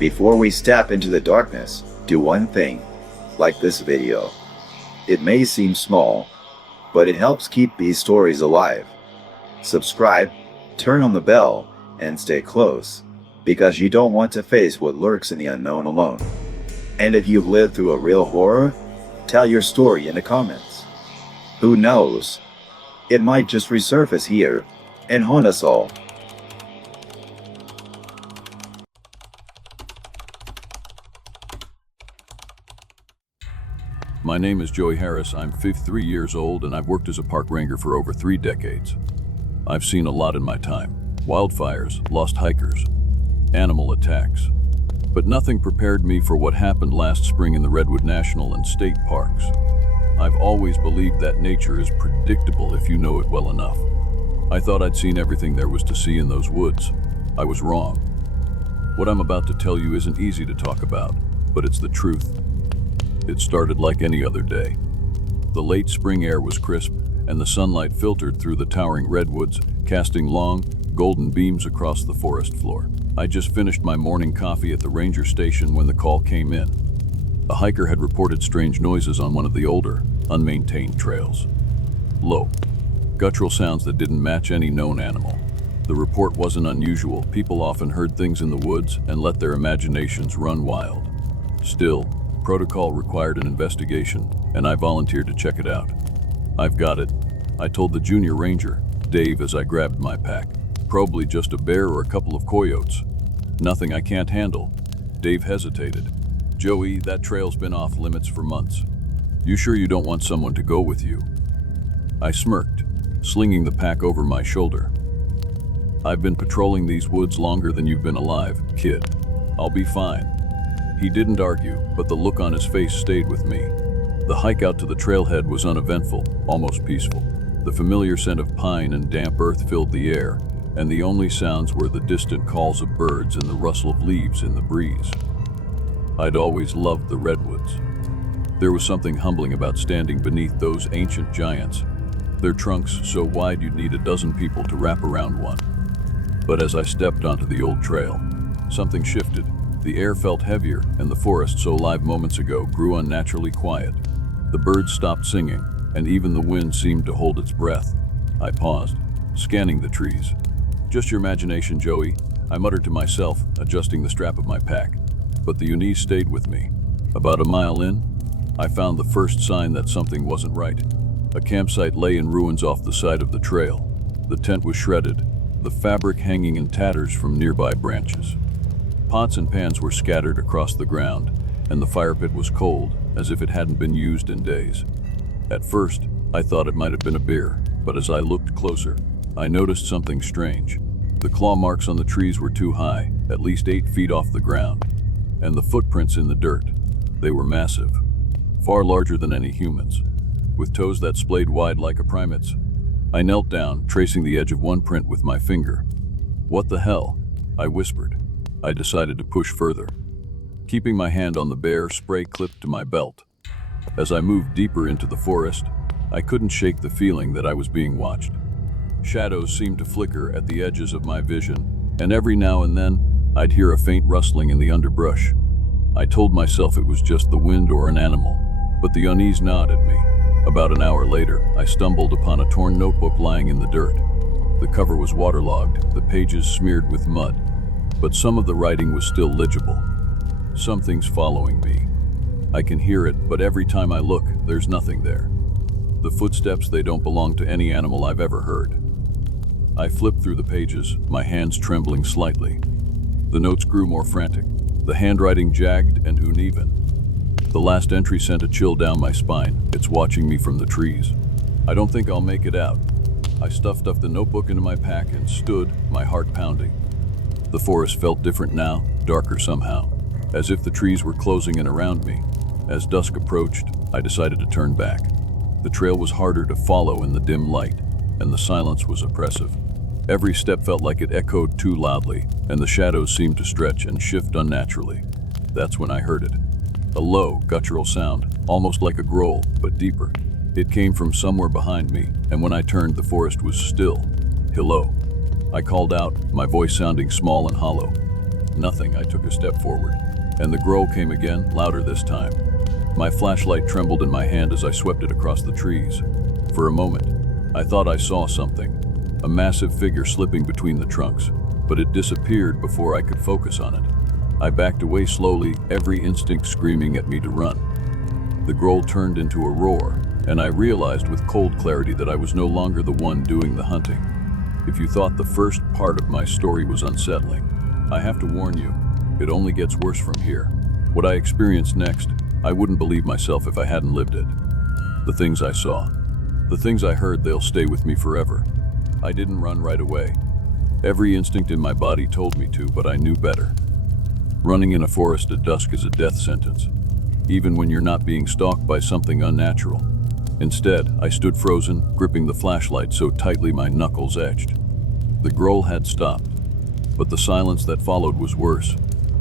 Before we step into the darkness, do one thing, like this video. It may seem small, but it helps keep these stories alive. Subscribe, turn on the bell, and stay close, because you don't want to face what lurks in the unknown alone. And if you've lived through a real horror, tell your story in the comments. Who knows? It might just resurface here and haunt us all. My name is Joey Harris. I'm 53 years old and I've worked as a park ranger for over 3 decades. I've seen a lot in my time. Wildfires, lost hikers, animal attacks. But nothing prepared me for what happened last spring in the Redwood National and State Parks. I've always believed that nature is predictable if you know it well enough. I thought I'd seen everything there was to see in those woods. I was wrong. What I'm about to tell you isn't easy to talk about, but it's the truth. It started like any other day. The late spring air was crisp, and the sunlight filtered through the towering redwoods, casting long, golden beams across the forest floor. I just finished my morning coffee at the ranger station when the call came in. A hiker had reported strange noises on one of the older, unmaintained trails. Low, guttural sounds that didn't match any known animal. The report wasn't unusual. People often heard things in the woods and let their imaginations run wild. Still, protocol required an investigation, and I volunteered to check it out. "I've got it," I told the junior ranger, Dave, as I grabbed my pack. "Probably just a bear or a couple of coyotes. Nothing I can't handle." Dave hesitated. "Joey, that trail's been off limits for months. You sure you don't want someone to go with you?" I smirked, slinging the pack over my shoulder. "I've been patrolling these woods longer than you've been alive, kid. I'll be fine." He didn't argue, but the look on his face stayed with me. The hike out to the trailhead was uneventful, almost peaceful. The familiar scent of pine and damp earth filled the air, and the only sounds were the distant calls of birds and the rustle of leaves in the breeze. I'd always loved the redwoods. There was something humbling about standing beneath those ancient giants, their trunks so wide you'd need a dozen people to wrap around one. But as I stepped onto the old trail, something shifted. The air felt heavier, and the forest, so alive moments ago, grew unnaturally quiet. The birds stopped singing, and even the wind seemed to hold its breath. I paused, scanning the trees. "Just your imagination, Joey," I muttered to myself, adjusting the strap of my pack. But the unease stayed with me. About a mile in, I found the first sign that something wasn't right. A campsite lay in ruins off the side of the trail. The tent was shredded, the fabric hanging in tatters from nearby branches. Pots and pans were scattered across the ground, and the fire pit was cold, as if it hadn't been used in days. At first, I thought it might have been a bear, but as I looked closer, I noticed something strange. The claw marks on the trees were too high, at least 8 feet off the ground, and the footprints in the dirt. They were massive, far larger than any humans, with toes that splayed wide like a primate's. I knelt down, tracing the edge of one print with my finger. "What the hell?" I whispered. I decided to push further, keeping my hand on the bear spray clipped to my belt. As I moved deeper into the forest, I couldn't shake the feeling that I was being watched. Shadows seemed to flicker at the edges of my vision, and every now and then, I'd hear a faint rustling in the underbrush. I told myself it was just the wind or an animal, but the unease gnawed at me. About an hour later, I stumbled upon a torn notebook lying in the dirt. The cover was waterlogged, the pages smeared with mud, but some of the writing was still legible. "Something's following me. I can hear it, but every time I look, there's nothing there. The footsteps, they don't belong to any animal I've ever heard." I flipped through the pages, my hands trembling slightly. The notes grew more frantic, the handwriting jagged and uneven. The last entry sent a chill down my spine. "It's watching me from the trees. I don't think I'll make it out." I stuffed up the notebook into my pack and stood, my heart pounding. The forest felt different now, darker somehow, as if the trees were closing in around me. As dusk approached, I decided to turn back. The trail was harder to follow in the dim light, and the silence was oppressive. Every step felt like it echoed too loudly, and the shadows seemed to stretch and shift unnaturally. That's when I heard it. A low, guttural sound, almost like a growl, but deeper. It came from somewhere behind me, and when I turned, the forest was still. "Hello." I called out, my voice sounding small and hollow. nothing, I took a step forward, and the growl came again, louder this time. My flashlight trembled in my hand as I swept it across the trees. For a moment, I thought I saw something, a massive figure slipping between the trunks, but it disappeared before I could focus on it. I backed away slowly, every instinct screaming at me to run. The growl turned into a roar, and I realized with cold clarity that I was no longer the one doing the hunting. If you thought the first part of my story was unsettling, I have to warn you, it only gets worse from here. What I experienced next, I wouldn't believe myself if I hadn't lived it. The things I saw, the things I heard, they'll stay with me forever. I didn't run right away. Every instinct in my body told me to, but I knew better. Running in a forest at dusk is a death sentence, even when you're not being stalked by something unnatural. Instead, I stood frozen, gripping the flashlight so tightly my knuckles edged. The growl had stopped, but the silence that followed was worse.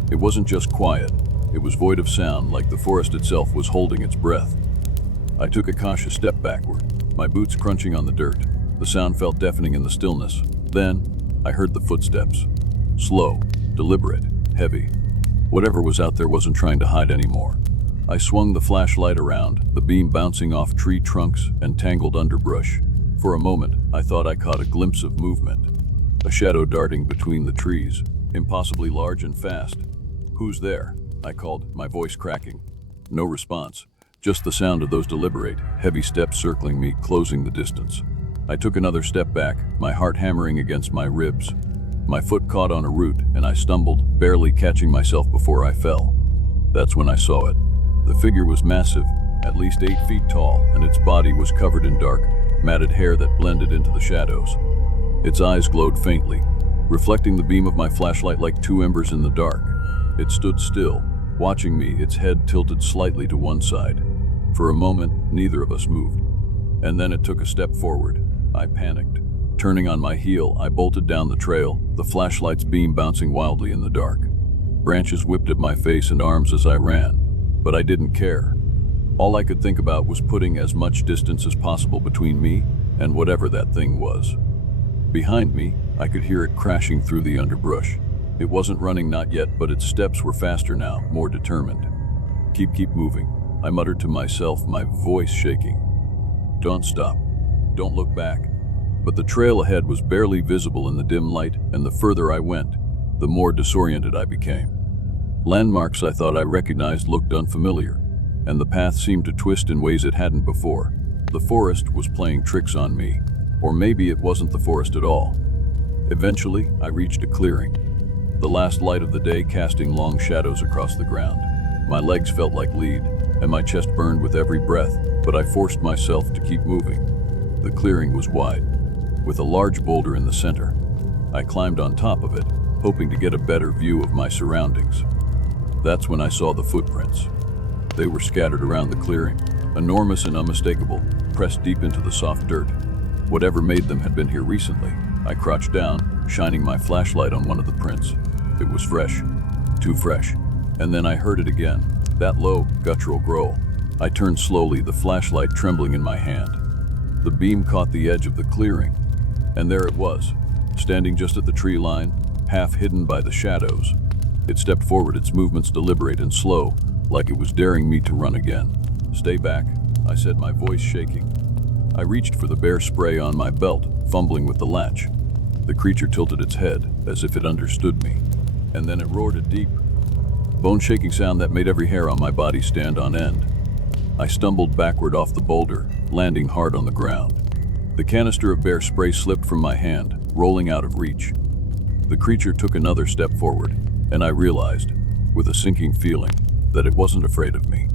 It wasn't just quiet, it was void of sound, like the forest itself was holding its breath. I took a cautious step backward, my boots crunching on the dirt. The sound felt deafening in the stillness. Then, I heard the footsteps. Slow, deliberate, heavy. Whatever was out there wasn't trying to hide anymore. I swung the flashlight around, the beam bouncing off tree trunks and tangled underbrush. For a moment, I thought I caught a glimpse of movement. A shadow darting between the trees, impossibly large and fast. "Who's there?" I called, my voice cracking. No response, just the sound of those deliberate, heavy steps circling me, closing the distance. I took another step back, my heart hammering against my ribs. My foot caught on a root, and I stumbled, barely catching myself before I fell. That's when I saw it. The figure was massive, at least 8 feet tall, and its body was covered in dark, matted hair that blended into the shadows. Its eyes glowed faintly, reflecting the beam of my flashlight like 2 embers in the dark. It stood still, watching me, its head tilted slightly to one side. For a moment, neither of us moved. And then it took a step forward. I panicked. Turning on my heel, I bolted down the trail, the flashlight's beam bouncing wildly in the dark. Branches whipped at my face and arms as I ran, but I didn't care. All I could think about was putting as much distance as possible between me and whatever that thing was. Behind me, I could hear it crashing through the underbrush. It wasn't running, not yet, but its steps were faster now, more determined. Keep moving," I muttered to myself, my voice shaking. "Don't stop. Don't look back." But the trail ahead was barely visible in the dim light, and the further I went, the more disoriented I became. Landmarks I thought I recognized looked unfamiliar, and the path seemed to twist in ways it hadn't before. The forest was playing tricks on me, or maybe it wasn't the forest at all. Eventually, I reached a clearing, the last light of the day casting long shadows across the ground. My legs felt like lead, and my chest burned with every breath, but I forced myself to keep moving. The clearing was wide, with a large boulder in the center. I climbed on top of it, hoping to get a better view of my surroundings. That's when I saw the footprints. They were scattered around the clearing, enormous and unmistakable, pressed deep into the soft dirt. Whatever made them had been here recently. I crouched down, shining my flashlight on one of the prints. It was fresh, too fresh. And then I heard it again, that low, guttural growl. I turned slowly, the flashlight trembling in my hand. The beam caught the edge of the clearing, and there it was, standing just at the tree line, half hidden by the shadows. It stepped forward, its movements deliberate and slow, like it was daring me to run again. "Stay back," I said, my voice shaking. I reached for the bear spray on my belt, fumbling with the latch. The creature tilted its head, as if it understood me, and then it roared a deep, bone-shaking sound that made every hair on my body stand on end. I stumbled backward off the boulder, landing hard on the ground. The canister of bear spray slipped from my hand, rolling out of reach. The creature took another step forward, and I realized, with a sinking feeling, that it wasn't afraid of me.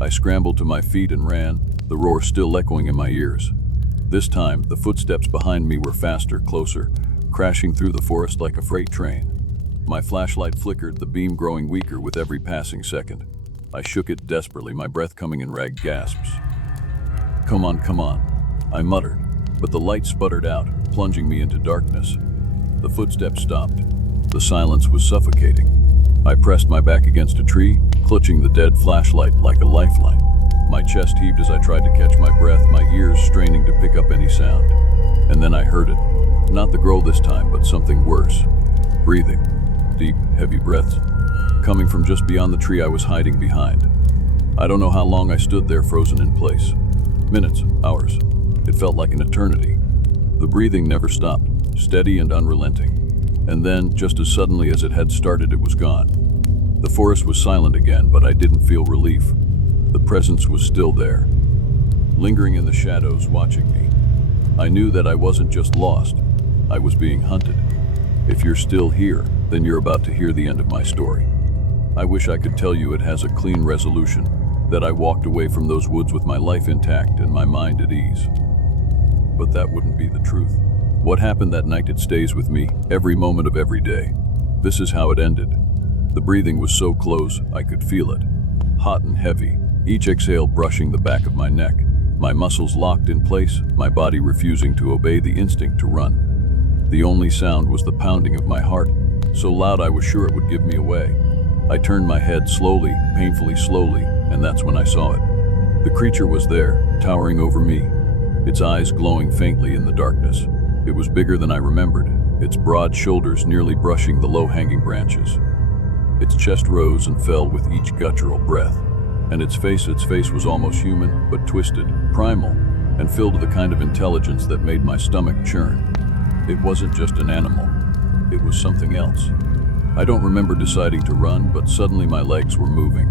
I scrambled to my feet and ran, the roar still echoing in my ears. This time, the footsteps behind me were faster, closer, crashing through the forest like a freight train. My flashlight flickered, the beam growing weaker with every passing second. I shook it desperately, my breath coming in ragged gasps. Come on, I muttered, but the light sputtered out, plunging me into darkness. The footsteps stopped. The silence was suffocating. I pressed my back against a tree, clutching the dead flashlight like a lifeline. My chest heaved as I tried to catch my breath, my ears straining to pick up any sound. And then I heard it. Not the growl this time, but something worse. Breathing. deep, heavy breaths, coming from just beyond the tree I was hiding behind. I don't know how long I stood there frozen in place. Minutes, hours. It felt like an eternity. The breathing never stopped, steady and unrelenting. And then, just as suddenly as it had started, it was gone. The forest was silent again, but I didn't feel relief. The presence was still there, lingering in the shadows, watching me. I knew that I wasn't just lost, I was being hunted. If you're still here, then you're about to hear the end of my story. I wish I could tell you it has a clean resolution, that I walked away from those woods with my life intact and my mind at ease. But that wouldn't be the truth. What happened that night, it stays with me every moment of every day. This is how it ended. The breathing was so close, I could feel it. Hot and heavy, each exhale brushing the back of my neck. My muscles locked in place, my body refusing to obey the instinct to run. The only sound was the pounding of my heart, so loud I was sure it would give me away. I turned my head slowly, painfully slowly, and that's when I saw it. The creature was there, towering over me, its eyes glowing faintly in the darkness. It was bigger than I remembered, its broad shoulders nearly brushing the low-hanging branches. Its chest rose and fell with each guttural breath, and its face was almost human, but twisted, primal, and filled with a kind of intelligence that made my stomach churn. It wasn't just an animal, it was something else. I don't remember deciding to run, but suddenly my legs were moving.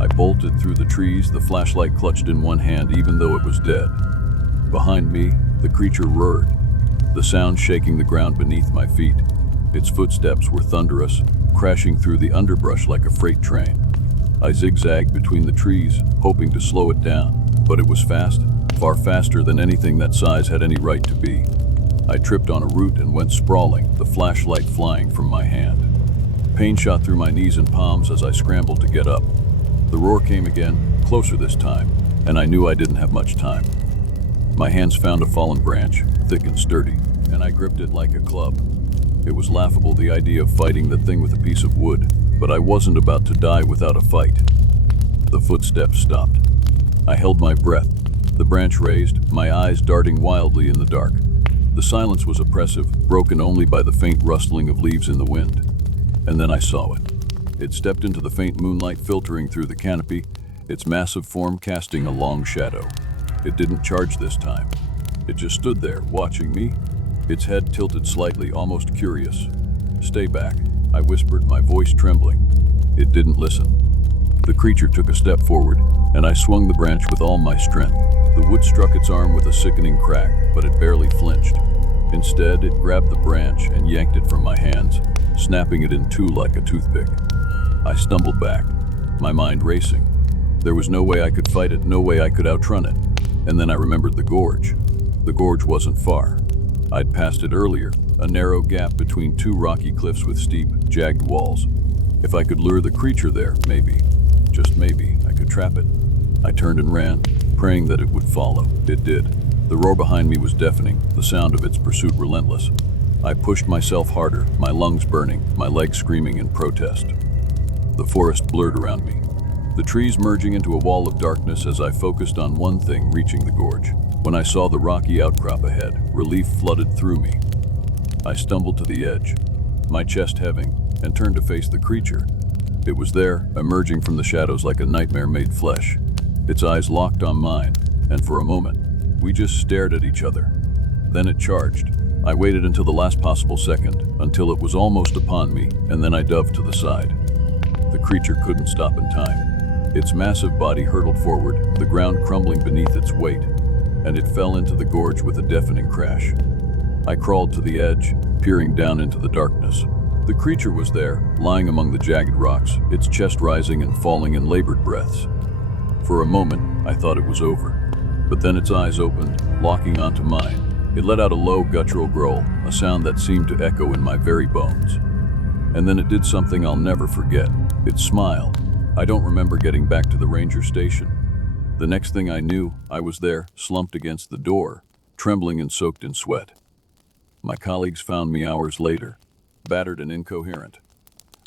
I bolted through the trees, the flashlight clutched in one hand even though it was dead. Behind me, the creature roared, the sound shaking the ground beneath my feet. Its footsteps were thunderous, crashing through the underbrush like a freight train. I zigzagged between the trees, hoping to slow it down, but it was fast, far faster than anything that size had any right to be. I tripped on a root and went sprawling, the flashlight flying from my hand. Pain shot through my knees and palms as I scrambled to get up. The roar came again, closer this time, and I knew I didn't have much time. My hands found a fallen branch, thick and sturdy, and I gripped it like a club. It was laughable, the idea of fighting the thing with a piece of wood, but I wasn't about to die without a fight. The footsteps stopped. I held my breath, the branch raised, my eyes darting wildly in the dark. The silence was oppressive, broken only by the faint rustling of leaves in the wind. And then I saw it. It stepped into the faint moonlight filtering through the canopy, its massive form casting a long shadow. It didn't charge this time. It just stood there, watching me, its head tilted slightly, almost curious. "Stay back," I whispered, my voice trembling. It didn't listen. The creature took a step forward, and I swung the branch with all my strength. The wood struck its arm with a sickening crack, but it barely flinched. Instead, it grabbed the branch and yanked it from my hands, snapping it in two like a toothpick. I stumbled back, my mind racing. There was no way I could fight it, no way I could outrun it. And then I remembered the gorge. The gorge wasn't far. I'd passed it earlier, a narrow gap between two rocky cliffs with steep, jagged walls. If I could lure the creature there, maybe, just maybe, I could trap it. I turned and ran, praying that it would follow. It did. The roar behind me was deafening, the sound of its pursuit relentless. I pushed myself harder, my lungs burning, my legs screaming in protest. The forest blurred around me, the trees merging into a wall of darkness as I focused on one thing, reaching the gorge. When I saw the rocky outcrop ahead, relief flooded through me. I stumbled to the edge, my chest heaving, and turned to face the creature. It was there, emerging from the shadows like a nightmare made flesh. Its eyes locked on mine, and for a moment, we just stared at each other. Then it charged. I waited until the last possible second, until it was almost upon me, and then I dove to the side. The creature couldn't stop in time. Its massive body hurtled forward, the ground crumbling beneath its weight, and it fell into the gorge with a deafening crash. I crawled to the edge, peering down into the darkness. The creature was there, lying among the jagged rocks, its chest rising and falling in labored breaths. For a moment, I thought it was over. But then its eyes opened, locking onto mine. It let out a low, guttural growl, a sound that seemed to echo in my very bones. And then it did something I'll never forget. It smiled. I don't remember getting back to the ranger station. The next thing I knew, I was there, slumped against the door, trembling and soaked in sweat. My colleagues found me hours later, battered and incoherent.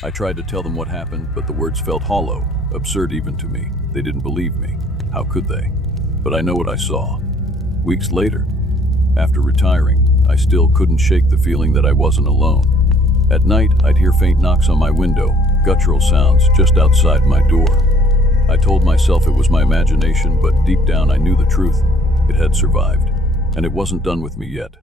I tried to tell them what happened, but the words felt hollow, absurd even to me. They didn't believe me. How could they? But I know what I saw. Weeks later, after retiring, I still couldn't shake the feeling that I wasn't alone. At night, I'd hear faint knocks on my window, guttural sounds just outside my door. I told myself it was my imagination, but deep down I knew the truth. It had survived, and it wasn't done with me yet.